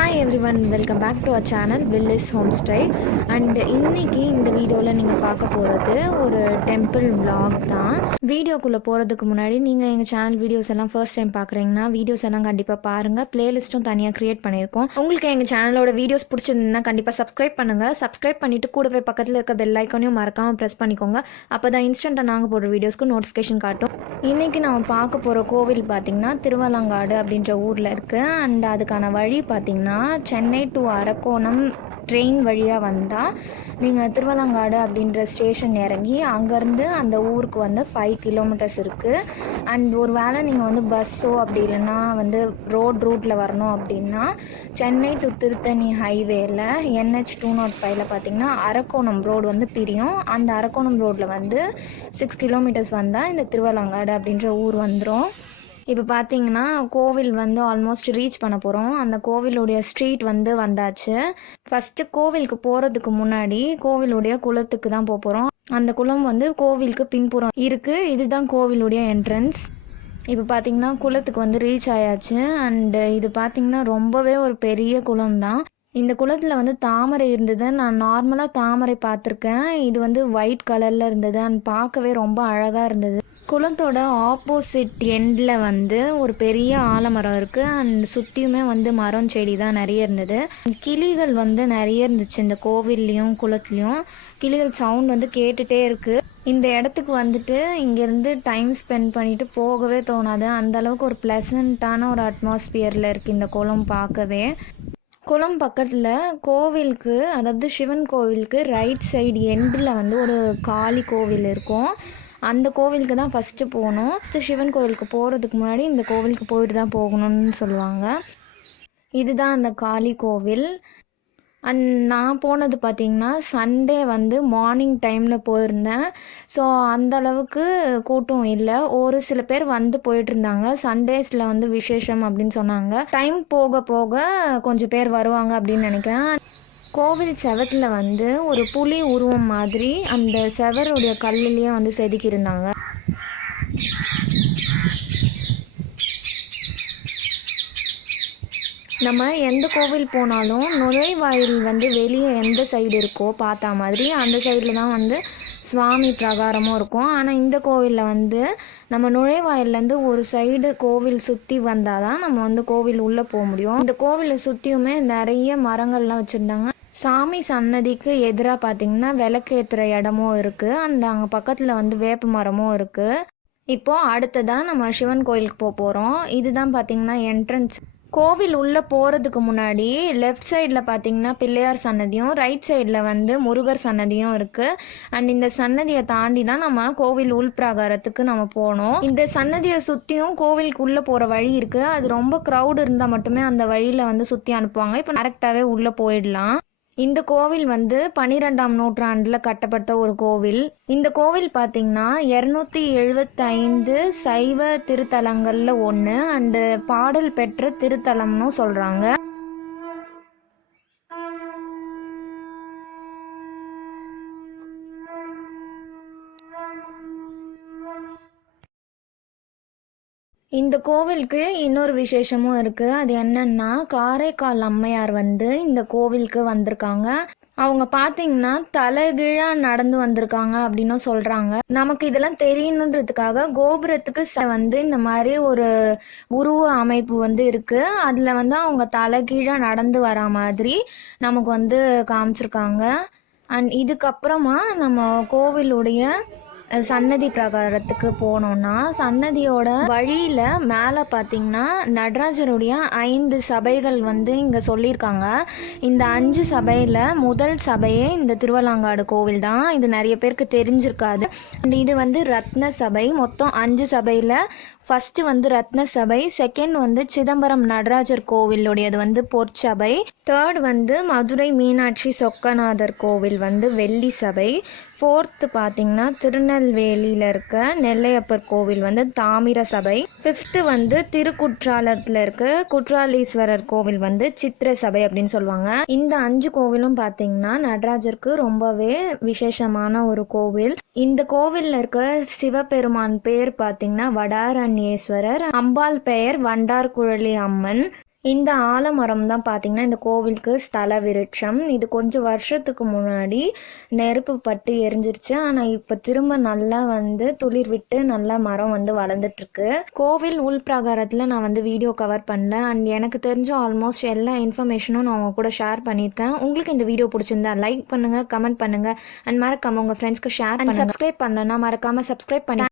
Hi everyone, welcome back to our channel Willis home style. And இன்றைக்கி இந்த வீடியோவில் நீங்கள் பார்க்க போகிறது ஒரு டெம்பிள் vlog தான். வீடியோக்குள்ளே போகிறதுக்கு முன்னாடி நீங்கள் எங்கள் சேனல் வீடியோஸ் எல்லாம் ஃபர்ஸ்ட் டைம் பார்க்குறீங்கன்னா வீடியோஸ் எல்லாம் கண்டிப்பாக பாருங்கள். பிளேலிஸ்ட்டும் தனியாக க்ரியேட் பண்ணியிருக்கோம். உங்களுக்கு எங்கள் சேனலோட வீடியோஸ் பிடிச்சிருந்ததுன்னா கண்டிப்பாக சப்ஸ்கிரைப் பண்ணுங்கள். சப்ஸ்கிரைப் பண்ணிவிட்டு கூடவே பக்கத்தில் இருக்க பெல் ஐக்கானையும் மறக்காமல் ப்ரெஸ் பண்ணிக்கோங்க. அப்போ தான் இன்ஸ்டண்ட்டாக நாங்கள் போடுற வீடியோஸ்க்கு நோட்டிஃபிகேஷன் காட்டும். இன்றைக்கி நம்ம பார்க்க போகிற கோவில் பார்த்திங்கன்னா திருவலங்காடு அப்படின்ற ஊரில் இருக்குது. அண்ட் அதுக்கான வழி பார்த்திங்கன்னா சென்னை டு அரக்கோணம் ட்ரெயின் வழியாக வந்தால் நீங்கள் திருவலங்காடு அப்படின்ற ஸ்டேஷன் இறங்கி அங்கேருந்து அந்த ஊருக்கு வந்து 5 கிலோமீட்டர்ஸ் இருக்குது. அண்ட் ஒரு வேளை நீங்கள் வந்து பஸ்ஸோ அப்படி இல்லைன்னா வந்து ரூட்டில் வரணும் அப்படின்னா சென்னை டு திருத்தணி ஹைவேயில் NH 205 பார்த்திங்கன்னா அரக்கோணம் ரோடு வந்து பிரியும். அந்த அரக்கோணம் ரோட்டில் வந்து 6 கிலோமீட்டர்ஸ் வந்தால் இந்த திருவலங்காடு அப்படின்ற ஊர் வந்துடும். இப்போ பார்த்தீங்கன்னா கோவில் வந்து ஆல்மோஸ்ட் ரீச் பண்ண போகிறோம். அந்த கோவிலுடைய ஸ்ட்ரீட் வந்து வந்தாச்சு. ஃபஸ்ட்டு கோவிலுக்கு போகிறதுக்கு முன்னாடி கோவிலுடைய குளத்துக்கு தான் போகிறோம். அந்த குளம் வந்து கோவிலுக்கு பின்புறம் இருக்குது. இதுதான் கோவிலுடைய என்ட்ரன்ஸ். இப்போ பார்த்தீங்கன்னா குளத்துக்கு வந்து ரீச் ஆயாச்சு. அண்டு இது பார்த்திங்கன்னா ரொம்பவே ஒரு பெரிய குளம் தான். இந்த குளத்தில் வந்து தாமரை இருந்தது. நான் நார்மலாக தாமரை பார்த்துருக்கேன். இது வந்து ஒயிட் கலரில் இருந்தது. அண்ட் பார்க்கவே ரொம்ப அழகாக இருந்தது. குளத்தோட ஆப்போசிட் எண்டில் வந்து ஒரு பெரிய ஆலமரம் இருக்குது. அண்ட் சுற்றியுமே வந்து மரம் செடி தான் நிறைய இருந்தது. கிளிகள் வந்து நிறைய இருந்துச்சு இந்த கோவில்லையும் குளத்துலையும். கிளிகள் சவுண்ட் வந்து கேட்டுகிட்டே இருக்குது. இந்த இடத்துக்கு வந்துட்டு இங்கேருந்து டைம் ஸ்பெண்ட் பண்ணிவிட்டு போகவே தோணாது. அந்தளவுக்கு ஒரு ப்ளசண்ட்டான ஒரு அட்மாஸ்பியரில் இருக்குது இந்த குளம் பார்க்கவே. குளம் பக்கத்தில் கோவிலுக்கு, அதாவது சிவன் கோவிலுக்கு ரைட் சைடு எண்டில் வந்து ஒரு காளி கோவில் இருக்கும். அந்த கோவிலுக்கு தான் ஃபஸ்ட்டு போகணும். சிவன் கோவிலுக்கு போகிறதுக்கு முன்னாடி இந்த கோவிலுக்கு போயிட்டு தான் போகணும்னு சொல்லுவாங்க. இதுதான் அந்த காளி கோவில். அண்ட் நான் போனது பார்த்திங்கன்னா சண்டே வந்து மார்னிங் டைமில் போயிருந்தேன். ஸோ அந்தளவுக்கு கூட்டம் இல்லை. ஒரு சில பேர் வந்து போயிட்டுருந்தாங்க. சண்டேஸில் வந்து விசேஷம் அப்படின்னு சொன்னாங்க. டைம் போக போக கொஞ்சம் பேர் வருவாங்க அப்படின்னு நினைக்கிறேன். கோவில் செவத்தில் வந்து ஒரு புலி உருவம் மாதிரி அந்த செவருடைய கல்லுலேயே வந்து செதுக்கியிருந்தாங்க. நம்ம எந்த கோவில் போனாலும் நுழைவாயில் வந்து வெளியே எந்த சைடு இருக்கோ பார்த்தா மாதிரி அந்த சைடில் தான் வந்து சுவாமி பிரகாரமும் இருக்கும். ஆனால் இந்த கோவிலில் வந்து நம்ம நுழைவாயிலேருந்து ஒரு சைடு கோவில் சுற்றி வந்தால் தான் நம்ம வந்து கோவில் உள்ளே போக முடியும். இந்த கோவிலை சுற்றியுமே நிறைய மரங்கள்லாம் வச்சுருந்தாங்க. சாமி சன்னதிக்கு எதிராக பார்த்திங்கன்னா விளக்கேற்றுற இடமும் இருக்குது. அண்ட் அங்கே பக்கத்தில் வந்து வேப்ப மரமும் இருக்குது. இப்போது அடுத்ததான் நம்ம சிவன் கோயிலுக்கு போகிறோம். இதுதான் பார்த்திங்கன்னா என்ட்ரன்ஸ். கோவில் உள்ளே போகிறதுக்கு முன்னாடி லெஃப்ட் சைடில் பார்த்திங்கன்னா பிள்ளையார் சன்னதியும் ரைட் சைடில் வந்து முருகர் சன்னதியும் இருக்குது. அண்ட் இந்த சன்னதியை தாண்டி தான் நம்ம கோவில் உள் பிராகாரத்துக்கு நம்ம போகணும். இந்த சன்னதியை சுற்றியும் கோவிலுக்கு உள்ளே போகிற வழி இருக்குது. அது ரொம்ப க்ரௌட் இருந்தால் மட்டுமே அந்த வழியில் வந்து சுற்றி அனுப்புவாங்க. இப்போ டேரெக்டாகவே உள்ளே போயிடலாம். இந்த கோவில் வந்து 12ஆம் நூற்றாண்டில் கட்டப்பட்ட ஒரு கோவில். இந்த கோவில் பார்த்திங்கன்னா 275 சைவ திருத்தலங்களில் ஒன்று. அண்டு பாடல் பெற்ற திருத்தலம்னு சொல்கிறாங்க. இந்த கோவிலுக்கு இன்னொரு விசேஷமும் இருக்குது. அது என்னன்னா, காரைக்கால் அம்மையார் வந்து இந்த கோவிலுக்கு வந்திருக்காங்க. அவங்க பார்த்தீங்கன்னா தலைகீழாக நடந்து வந்திருக்காங்க அப்படின்னும் சொல்கிறாங்க. நமக்கு இதெல்லாம் தெரியணுன்றதுக்காக கோபுரத்துக்கு வந்து இந்த மாதிரி ஒரு உருவ அமைப்பு வந்து இருக்குது. அதில் வந்து அவங்க தலைகீழாக நடந்து வர மாதிரி நமக்கு வந்து காமிச்சிருக்காங்க. அண்ட் இதுக்கப்புறமா நம்ம கோவிலுடைய சன்னதி பிரகாரத்துக்கு போனோம்னா சன்னதியோட வழியில் மேலே பார்த்திங்கன்னா நடராஜருடைய 5 சபைகள் வந்து இங்கே சொல்லியிருக்காங்க. இந்த 5 சபையில் முதல் சபையே இந்த திருவலங்காடு கோவில் தான். இது நிறைய பேருக்கு தெரிஞ்சிருக்காது. இது வந்து ரத்ன சபை. மொத்தம் 5 சபையில் ஃபஸ்ட்டு வந்து ரத்ன சபை, செகண்ட் வந்து சிதம்பரம் நடராஜர் கோவிலுடையது வந்து பொற்சபை, தேர்ட் வந்து மதுரை மீனாட்சி சொக்கநாதர் கோவில் வந்து வெள்ளி சபை, ஃபோர்த்து பார்த்திங்கன்னா திருநெல்வேலியில் இருக்க நெல்லையப்பர் கோவில் வந்து தாமிர சபை, ஃபிஃப்த்து வந்து திருக்குற்றாலத்தில் இருக்க குற்றாலீஸ்வரர் கோவில் வந்து சித்திர சபை அப்படின்னு சொல்லுவாங்க. இந்த 5 கோவிலும் பார்த்திங்கன்னா நடராஜருக்கு ரொம்பவே விசேஷமான ஒரு கோவில். இந்த கோவிலில் இருக்க சிவபெருமான் பேர் பார்த்திங்கன்னா வடாரண்யேஸ்வரர், அம்பாள் பெயர் வண்டார்குழலி அம்மன். இந்த ஆலமரம் தான் பார்த்திங்கன்னா இந்த கோவிலுக்கு ஸ்தல விருட்சம். இது கொஞ்சம் வருஷத்துக்கு முன்னாடி நெருப்பு பட்டு எரிஞ்சிருச்சு. ஆனால் இப்போ திரும்ப நல்லா துளிர் விட்டு நல்லா மரம் வளர்ந்துட்டுருக்கு. கோவில் உள் பிரகாரத்தில் நான் வீடியோ கவர் பண்ணேன். அண்ட் எனக்கு தெரிஞ்ச ஆல்மோஸ்ட் எல்லா இன்ஃபர்மேஷனும் நான் உங்க கூட ஷேர் பண்ணியிருக்கேன். உங்களுக்கு இந்த வீடியோ பிடிச்சிருந்தா லைக் பண்ணுங்கள், கமெண்ட் பண்ணுங்கள், அண்ட் மறக்காமல் உங்கள் ஃப்ரெண்ட்ஸ்க்கு ஷேர் பண்ணுங்கள். சப்ஸ்கிரைப் பண்ணலன்னா மறக்காமல் சப்ஸ்கிரைப் பண்ணி